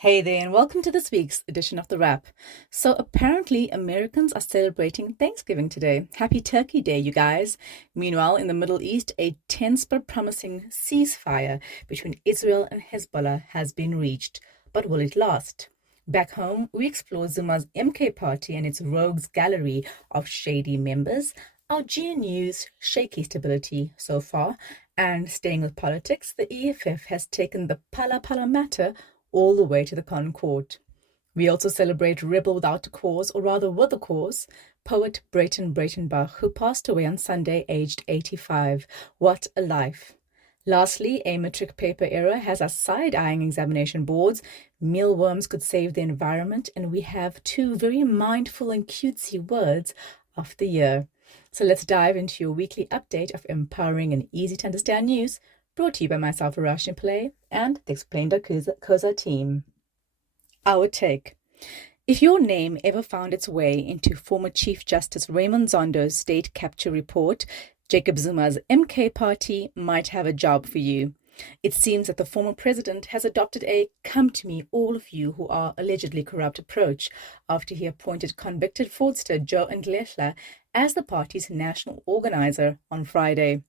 Hey there, and welcome to this week's edition of The Wrap. So, apparently, Americans are celebrating Thanksgiving today. Happy Turkey Day, you guys. Meanwhile, in the Middle East, a tense but promising ceasefire between Israel and Hezbollah has been reached. But will it last? Back home, we explore Zuma's MK party and its rogues gallery of shady members, our GNU's shaky stability so far, and staying with politics, the EFF has taken the Phala Phala matter all the way to the ConCourt. We also celebrate Rebel Without a Cause, or rather with a cause, poet Breyten Breytenbach, who passed away on Sunday aged 85. What a life. Lastly, a matric paper error has us side-eyeing examination boards. Mealworms could save the environment, and we have two very mindful and cutesy words of the year. So let's dive into your weekly update of empowering and easy-to-understand news, brought to you by myself, Verashni Pillay, and the Explained Koza team. Our take. If your name ever found its way into former Chief Justice Raymond Zondo's state capture report, Jacob Zuma's MK party might have a job for you. It seems that the former president has adopted a "come to me, all of you who are allegedly corrupt" approach after he appointed convicted fraudster Joe Ndlela as the party's national organizer on Friday.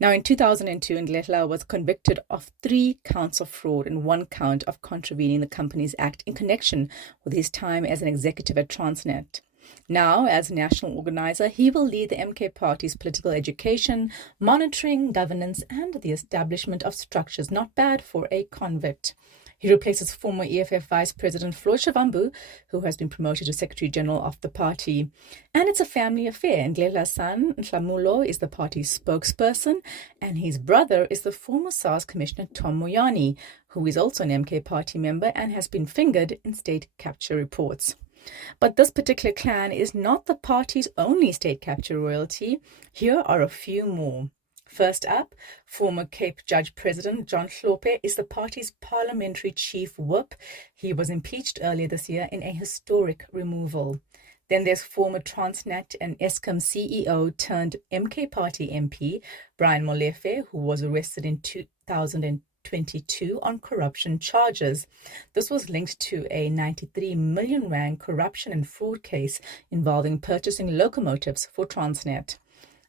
Now, in 2002, Ndlela was convicted of 3 counts of fraud and 1 count of contravening the Companies Act in connection with his time as an executive at Transnet. Now, as national organizer, he will lead the MK party's political education, monitoring, governance, and the establishment of structures not bad for a convict. He replaces former EFF Vice President Floyd Shivambu, who has been promoted to Secretary General of the party. And it's a family affair. Ndlela's son, Nhlamulo, is the party's spokesperson, and his brother is the former SARS Commissioner Tom Moyane, who is also an MK party member and has been fingered in state capture reports. But this particular clan is not the party's only state capture royalty. Here are a few more. First up, former Cape Judge President John Hlophe is the party's parliamentary chief whip. He was impeached earlier this year in a historic removal. Then there's former Transnet and Eskom CEO turned MK party MP Brian Molefe, who was arrested in 2022 on corruption charges. This was linked to a 93 million rand corruption and fraud case involving purchasing locomotives for Transnet.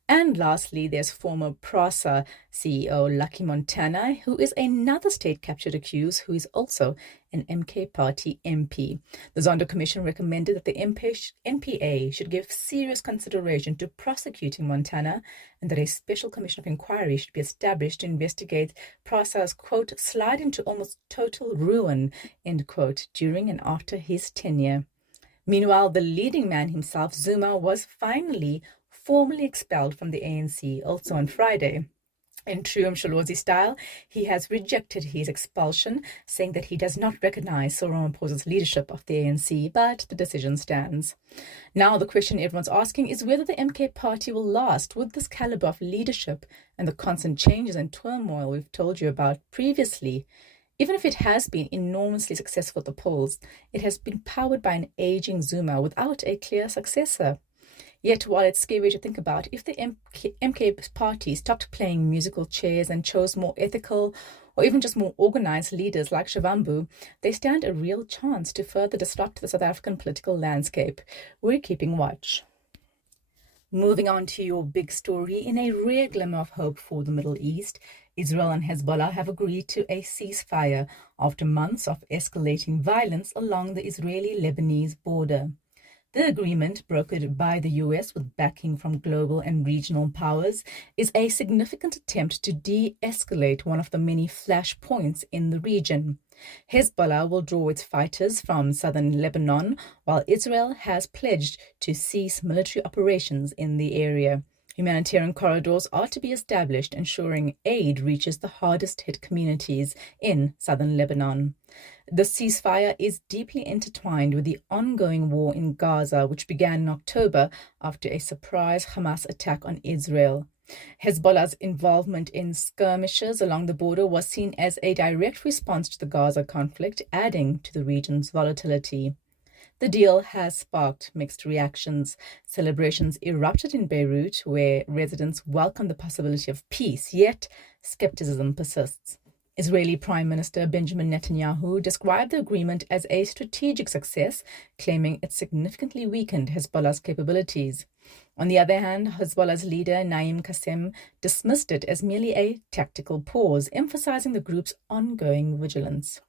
And lastly, there's former PRASA CEO Lucky Montana, who is another state captured accused who is also an MK party MP. The Zondo Commission recommended that the NPA should give serious consideration to prosecuting Montana and that a special commission of inquiry should be established to investigate PRASA's, quote, slide into almost total ruin, end quote, during and after his tenure. Meanwhile, the leading man himself, Zuma, was finally formally expelled from the ANC, also on Friday. In true Msholozi style, he has rejected his expulsion, saying that he does not recognize Cyril Ramaphosa's leadership of the ANC, but the decision stands. Now, the question everyone's asking is whether the MK party will last with this caliber of leadership and the constant changes and turmoil we've told you about previously. Even if it has been enormously successful at the polls, it has been powered by an aging Zuma without a clear successor. Yet, while it's scary to think about, if the MK party stopped playing musical chairs and chose more ethical or even just more organized leaders like Shivambu, they stand a real chance to further disrupt the South African political landscape. We're keeping watch. Moving on to your big story, in a rare glimmer of hope for the Middle East, Israel and Hezbollah have agreed to a ceasefire after months of escalating violence along the Israeli-Lebanese border. The agreement, brokered by the US with backing from global and regional powers, is a significant attempt to de-escalate one of the many flashpoints in the region. Hezbollah will draw its fighters from southern Lebanon, while Israel has pledged to cease military operations in the area. Humanitarian corridors are to be established, ensuring aid reaches the hardest-hit communities in southern Lebanon. The ceasefire is deeply intertwined with the ongoing war in Gaza, which began in October after a surprise Hamas attack on Israel. Hezbollah's involvement in skirmishes along the border was seen as a direct response to the Gaza conflict, adding to the region's volatility. The deal has sparked mixed reactions. Celebrations erupted in Beirut, where residents welcome the possibility of peace, yet skepticism persists. Israeli Prime Minister Benjamin Netanyahu described the agreement as a strategic success, claiming it significantly weakened Hezbollah's capabilities. On the other hand, Hezbollah's leader Naim Qassem dismissed it as merely a tactical pause, emphasizing the group's ongoing vigilance.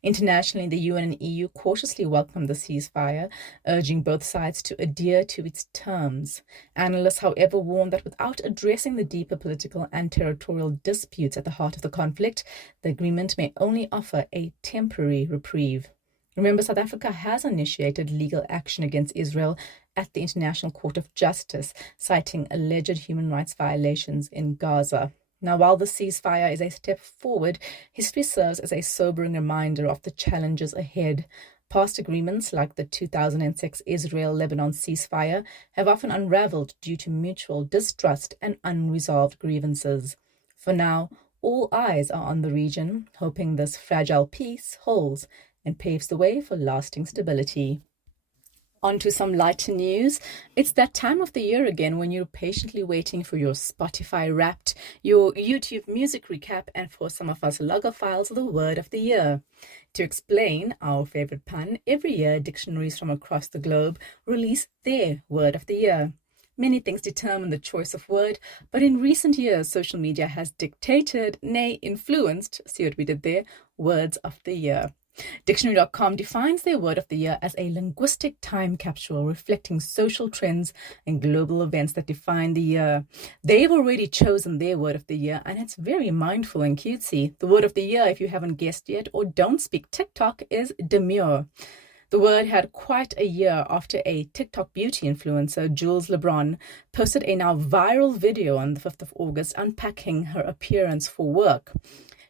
Internationally, the UN and EU cautiously welcomed the ceasefire, urging both sides to adhere to its terms. Analysts, however, warned that without addressing the deeper political and territorial disputes at the heart of the conflict, the agreement may only offer a temporary reprieve. Remember, South Africa has initiated legal action against Israel at the International Court of Justice, citing alleged human rights violations in Gaza. Now, while the ceasefire is a step forward, history serves as a sobering reminder of the challenges ahead. Past agreements, like the 2006 Israel-Lebanon ceasefire, have often unraveled due to mutual distrust and unresolved grievances. For now, all eyes are on the region, hoping this fragile peace holds and paves the way for lasting stability. On to some lighter news. It's that time of the year again when you're patiently waiting for your Spotify Wrapped, your YouTube music recap, and for some of us logophiles, the word of the year. To explain our favorite pun, every year dictionaries from across the globe release their word of the year. Many things determine the choice of word, but in recent years, social media has dictated, nay, influenced, see what we did there, words of the year. Dictionary.com defines their word of the year as a linguistic time capsule reflecting social trends and global events that define the year. They've already chosen their word of the year, and it's very mindful and cutesy. The word of the year, if you haven't guessed yet or don't speak TikTok, is demure. The word had quite a year after a TikTok beauty influencer, Jules LeBron, posted a now viral video on the 5th of August unpacking her appearance for work.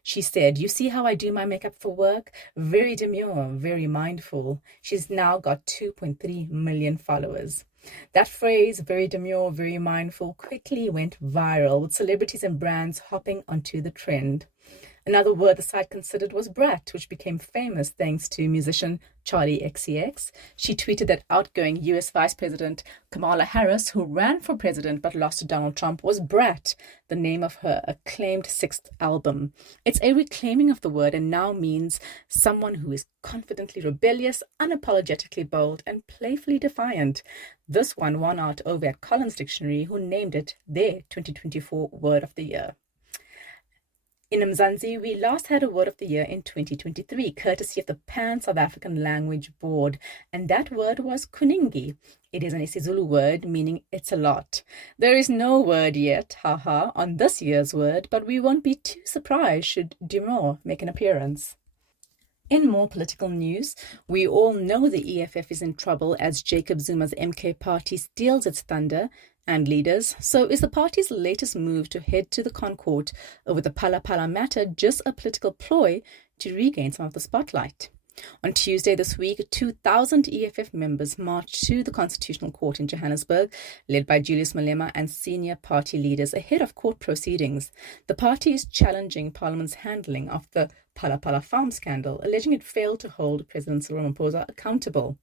She said, "You see how I do my makeup for work? Very demure, very mindful." She's now got 2.3 million followers. That phrase, very demure, very mindful, quickly went viral, with celebrities and brands hopping onto the trend. Another word the site considered was brat, which became famous thanks to musician Charlie XCX. She tweeted that outgoing US Vice President Kamala Harris, who ran for president but lost to Donald Trump, was Brat, the name of her acclaimed 6th album. It's a reclaiming of the word and now means someone who is confidently rebellious, unapologetically bold, and playfully defiant. This one won out over at Collins Dictionary, who named it their 2024 Word of the Year. In Mzansi, we last had a word of the year in 2023, courtesy of the Pan-South African Language Board, and that word was kuningi. It is an isiZulu word meaning it's a lot. There is no word yet, haha, on this year's word, but we won't be too surprised should Dumont make an appearance. In more political news, we all know the EFF is in trouble as Jacob Zuma's MK party steals its thunder and leaders. So is the party's latest move to head to the ConCourt over the Phala Phala matter just a political ploy to regain some of the spotlight? On Tuesday this week, 2,000 EFF members marched to the Constitutional Court in Johannesburg, led by Julius Malema and senior party leaders ahead of court proceedings. The party is challenging Parliament's handling of the Phala Phala farm scandal, alleging it failed to hold President Cyril Ramaphosa accountable.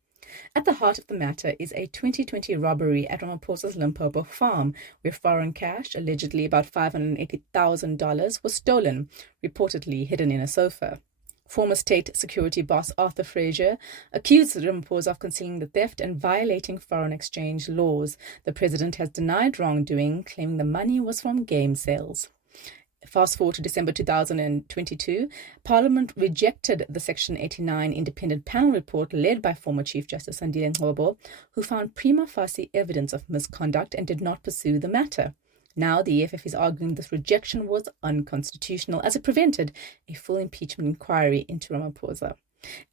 At the heart of the matter is a 2020 robbery at Ramaphosa's Limpopo farm, where foreign cash, allegedly about $580,000, was stolen, reportedly hidden in a sofa. Former state security boss Arthur Fraser accused Ramaphosa of concealing the theft and violating foreign exchange laws. The president has denied wrongdoing, claiming the money was from game sales. Fast forward to December 2022, Parliament rejected the Section 89 independent panel report led by former Chief Justice Sandile Ngcobo, who found prima facie evidence of misconduct and did not pursue the matter. Now the EFF is arguing this rejection was unconstitutional as it prevented a full impeachment inquiry into Ramaphosa.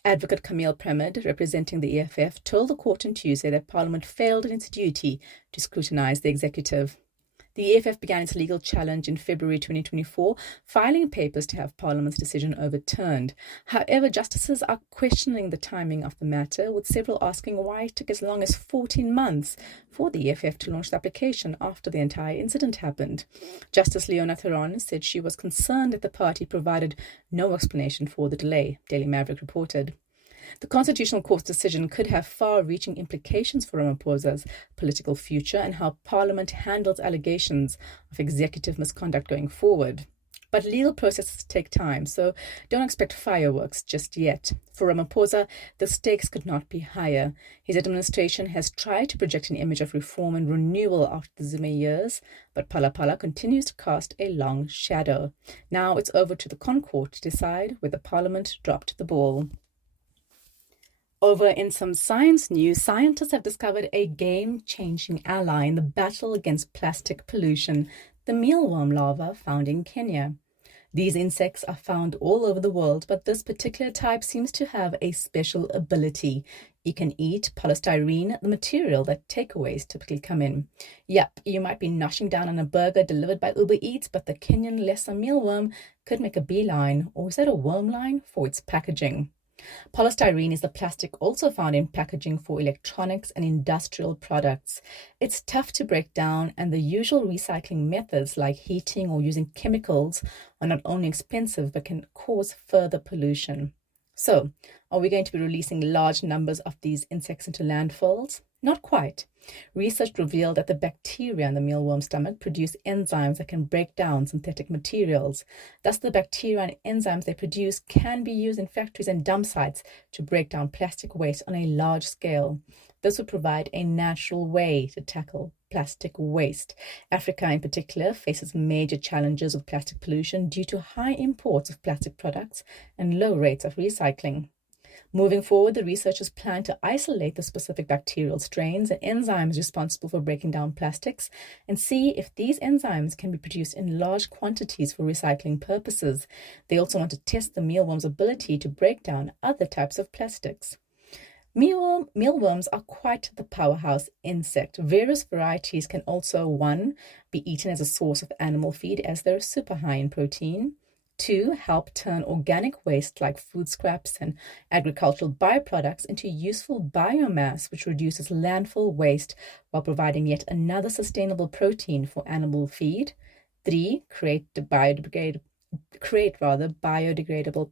Advocate Camille Pramid, representing the EFF, told the court on Tuesday that Parliament failed in its duty to scrutinise the executive. The EFF began its legal challenge in February 2024, filing papers to have Parliament's decision overturned. However, justices are questioning the timing of the matter, with several asking why it took as long as 14 months for the EFF to launch the application after the entire incident happened. Justice Leona Theron said she was concerned that the party provided no explanation for the delay, Daily Maverick reported. The Constitutional Court's decision could have far-reaching implications for Ramaphosa's political future and how Parliament handles allegations of executive misconduct going forward. But legal processes take time, so don't expect fireworks just yet. For Ramaphosa, the stakes could not be higher. His administration has tried to project an image of reform and renewal after the Zuma years, but Phala Phala continues to cast a long shadow. Now it's over to the ConCourt to decide whether Parliament dropped the ball. Over in some science news, scientists have discovered a game-changing ally in the battle against plastic pollution, the mealworm larva found in Kenya. These insects are found all over the world, but this particular type seems to have a special ability. You can eat polystyrene, the material that takeaways typically come in. Yep, you might be noshing down on a burger delivered by Uber Eats, but the Kenyan lesser mealworm could make a beeline, or is that a worm line, for its packaging. Polystyrene is the plastic also found in packaging for electronics and industrial products. It's tough to break down, and the usual recycling methods like heating or using chemicals are not only expensive but can cause further pollution. So, are we going to be releasing large numbers of these insects into landfills? Not quite. Research revealed that the bacteria in the mealworm stomach produce enzymes that can break down synthetic materials. Thus, the bacteria and enzymes they produce can be used in factories and dump sites to break down plastic waste on a large scale. This would provide a natural way to tackle plastic waste. Africa, in particular, faces major challenges with plastic pollution due to high imports of plastic products and low rates of recycling. Moving forward, the researchers plan to isolate the specific bacterial strains and enzymes responsible for breaking down plastics and see if these enzymes can be produced in large quantities for recycling purposes. They also want to test the mealworm's ability to break down other types of plastics. Mealworms are quite the powerhouse insect. Various varieties can also, 1, be eaten as a source of animal feed as they're super high in protein. 2, help turn organic waste like food scraps and agricultural byproducts into useful biomass, which reduces landfill waste while providing yet another sustainable protein for animal feed. 3, create biodegradable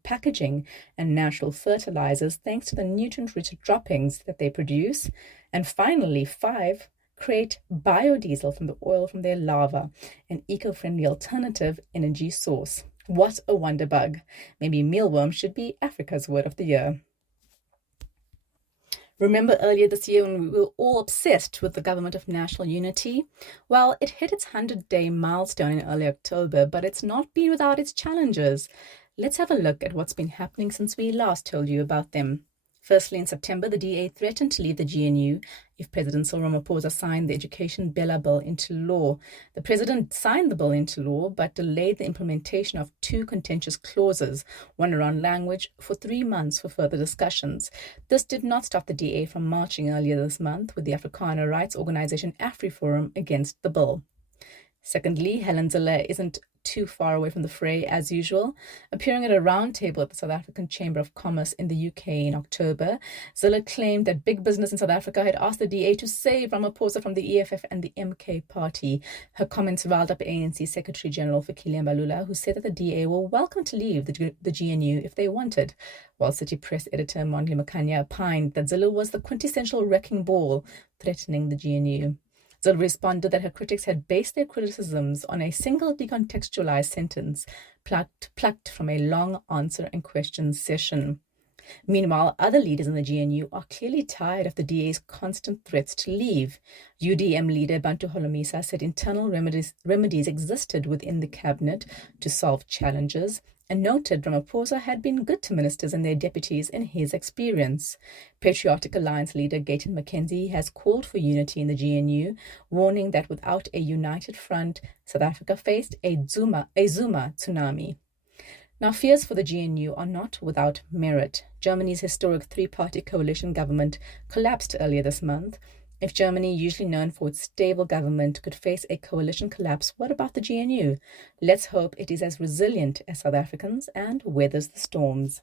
packaging and natural fertilizers thanks to the nutrient-rich droppings that they produce. And finally, 5, create biodiesel from the oil from their larva, an eco-friendly alternative energy source. What a wonder bug. Maybe mealworms should be Africa's word of the year. Remember earlier this year when we were all obsessed with the Government of National Unity? Well, it hit its 100-day milestone in early October, but it's not been without its challenges. Let's have a look at what's been happening since we last told you about them. Firstly, in September, the DA threatened to leave the GNU if President Cyril Ramaphosa signed the Education Bella Bill into law. The president signed the bill into law, but delayed the implementation of 2 contentious clauses, one around language, for 3 months for further discussions. This did not stop the DA from marching earlier this month with the Afrikaner rights organization AfriForum against the bill. Secondly, Helen Zille isn't too far away from the fray as usual. Appearing at a roundtable at the South African Chamber of Commerce in the UK in October, Zille claimed that big business in South Africa had asked the DA to save Ramaphosa from the EFF and the MK party. Her comments riled up ANC Secretary General Fikile Mbalula, who said that the DA were welcome to leave the GNU if they wanted, while City Press editor Mondli Makanya opined that Zille was the quintessential wrecking ball threatening the GNU. Zille responded that her critics had based their criticisms on a single decontextualized sentence plucked from a long answer and question session. Meanwhile, other leaders in the GNU are clearly tired of the DA's constant threats to leave. UDM leader Bantu Holomisa said internal remedies existed within the cabinet to solve challenges, and noted Ramaphosa had been good to ministers and their deputies in his experience. Patriotic Alliance leader Gayton McKenzie has called for unity in the GNU, warning that without a united front, South Africa faced a Zuma tsunami. Now, fears for the GNU are not without merit. Germany's historic 3-party coalition government collapsed earlier this month. If Germany, usually known for its stable government, could face a coalition collapse, what about the GNU? Let's hope it is as resilient as South Africans and weathers the storms.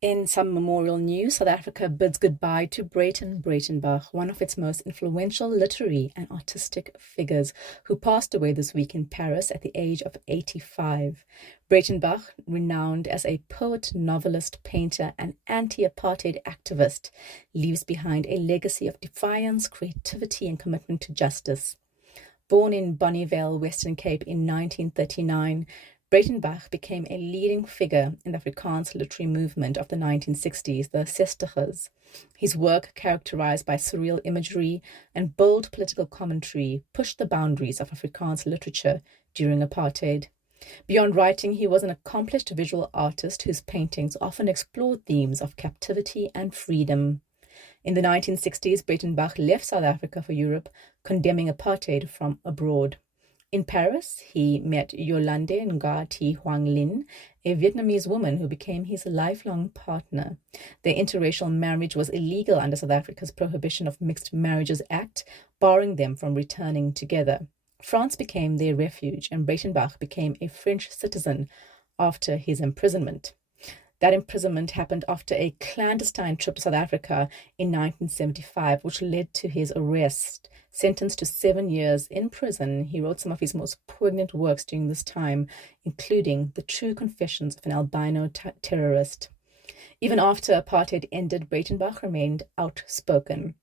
In some memorial news, South Africa bids goodbye to Breyten Breytenbach, one of its most influential literary and artistic figures, who passed away this week in Paris at the age of 85. Breytenbach, renowned as a poet, novelist, painter, and anti-apartheid activist, leaves behind a legacy of defiance, creativity, and commitment to justice. Born in Bonnievale, Western Cape in 1939, Breytenbach became a leading figure in the Afrikaans literary movement of the 1960s, the Zestigers. His work, characterized by surreal imagery and bold political commentary, pushed the boundaries of Afrikaans literature during apartheid. Beyond writing, he was an accomplished visual artist whose paintings often explored themes of captivity and freedom. In the 1960s, Breytenbach left South Africa for Europe, condemning apartheid from abroad. In Paris, he met Yolande Ngati Hoang Linh, a Vietnamese woman who became his lifelong partner. Their interracial marriage was illegal under South Africa's Prohibition of Mixed Marriages Act, barring them from returning together. France became their refuge, and Breytenbach became a French citizen after his imprisonment. That imprisonment happened after a clandestine trip to South Africa in 1975, which led to his arrest. Sentenced to 7 years in prison, he wrote some of his most poignant works during this time, including The True Confessions of an Albino Terrorist. Even after apartheid ended, Breytenbach remained outspoken.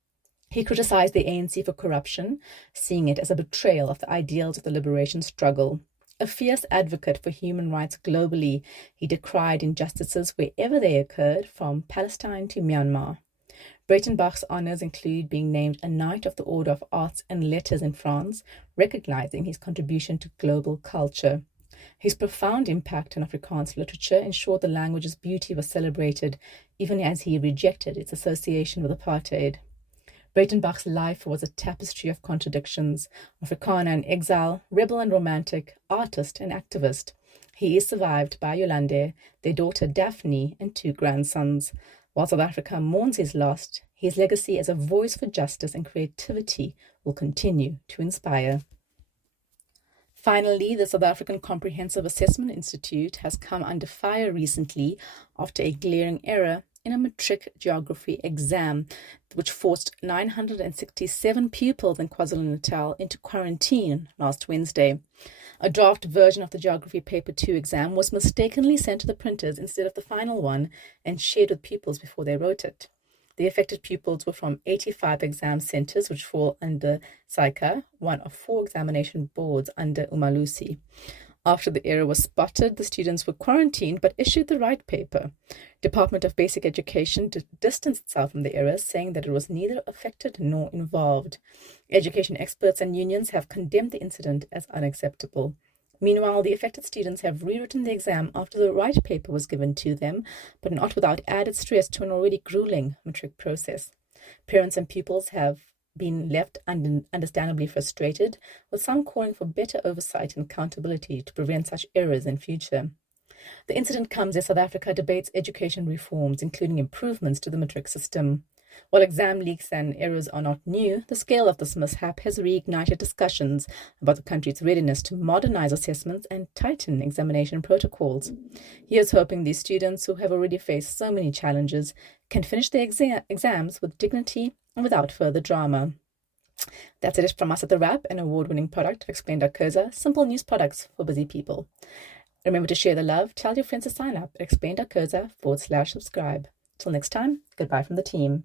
He criticized the ANC for corruption, seeing it as a betrayal of the ideals of the liberation struggle. A fierce advocate for human rights globally, he decried injustices wherever they occurred, from Palestine to Myanmar. Breytenbach's honors include being named a Knight of the Order of Arts and Letters in France, recognizing his contribution to global culture. His profound impact on Afrikaans literature ensured the language's beauty was celebrated, even as he rejected its association with apartheid. Breytenbach's life was a tapestry of contradictions: Afrikaner in exile, rebel and romantic, artist and activist. He is survived by Yolande, their daughter Daphne, and 2 grandsons. While South Africa mourns his loss, his legacy as a voice for justice and creativity will continue to inspire. Finally, the South African Comprehensive Assessment Institute has come under fire recently after a glaring error in a matric geography exam, which forced 967 pupils in KwaZulu-Natal into quarantine last Wednesday. A draft version of the Geography Paper 2 exam was mistakenly sent to the printers instead of the final one and shared with pupils before they wrote it. The affected pupils were from 85 exam centers, which fall under SAICA, one of 4 examination boards under Umalusi. After the error was spotted, the students were quarantined but issued the right paper. Department of Basic Education distanced itself from the error, saying that it was neither affected nor involved. Education experts and unions have condemned the incident as unacceptable. Meanwhile, the affected students have rewritten the exam after the right paper was given to them, but not without added stress to an already grueling matric process. Parents and pupils have been left understandably frustrated, with some calling for better oversight and accountability to prevent such errors in future. The incident comes as South Africa debates education reforms, including improvements to the matric system. While exam leaks and errors are not new, the scale of this mishap has reignited discussions about the country's readiness to modernize assessments and tighten examination protocols. Here's hoping these students, who have already faced so many challenges, can finish their exams with dignity and without further drama. That's it from us at The Wrap, an award-winning product of Explain.co.za, simple news products for busy people. Remember to share the love, tell your friends to sign up at explain.co.za/subscribe. Till next time, goodbye from the team.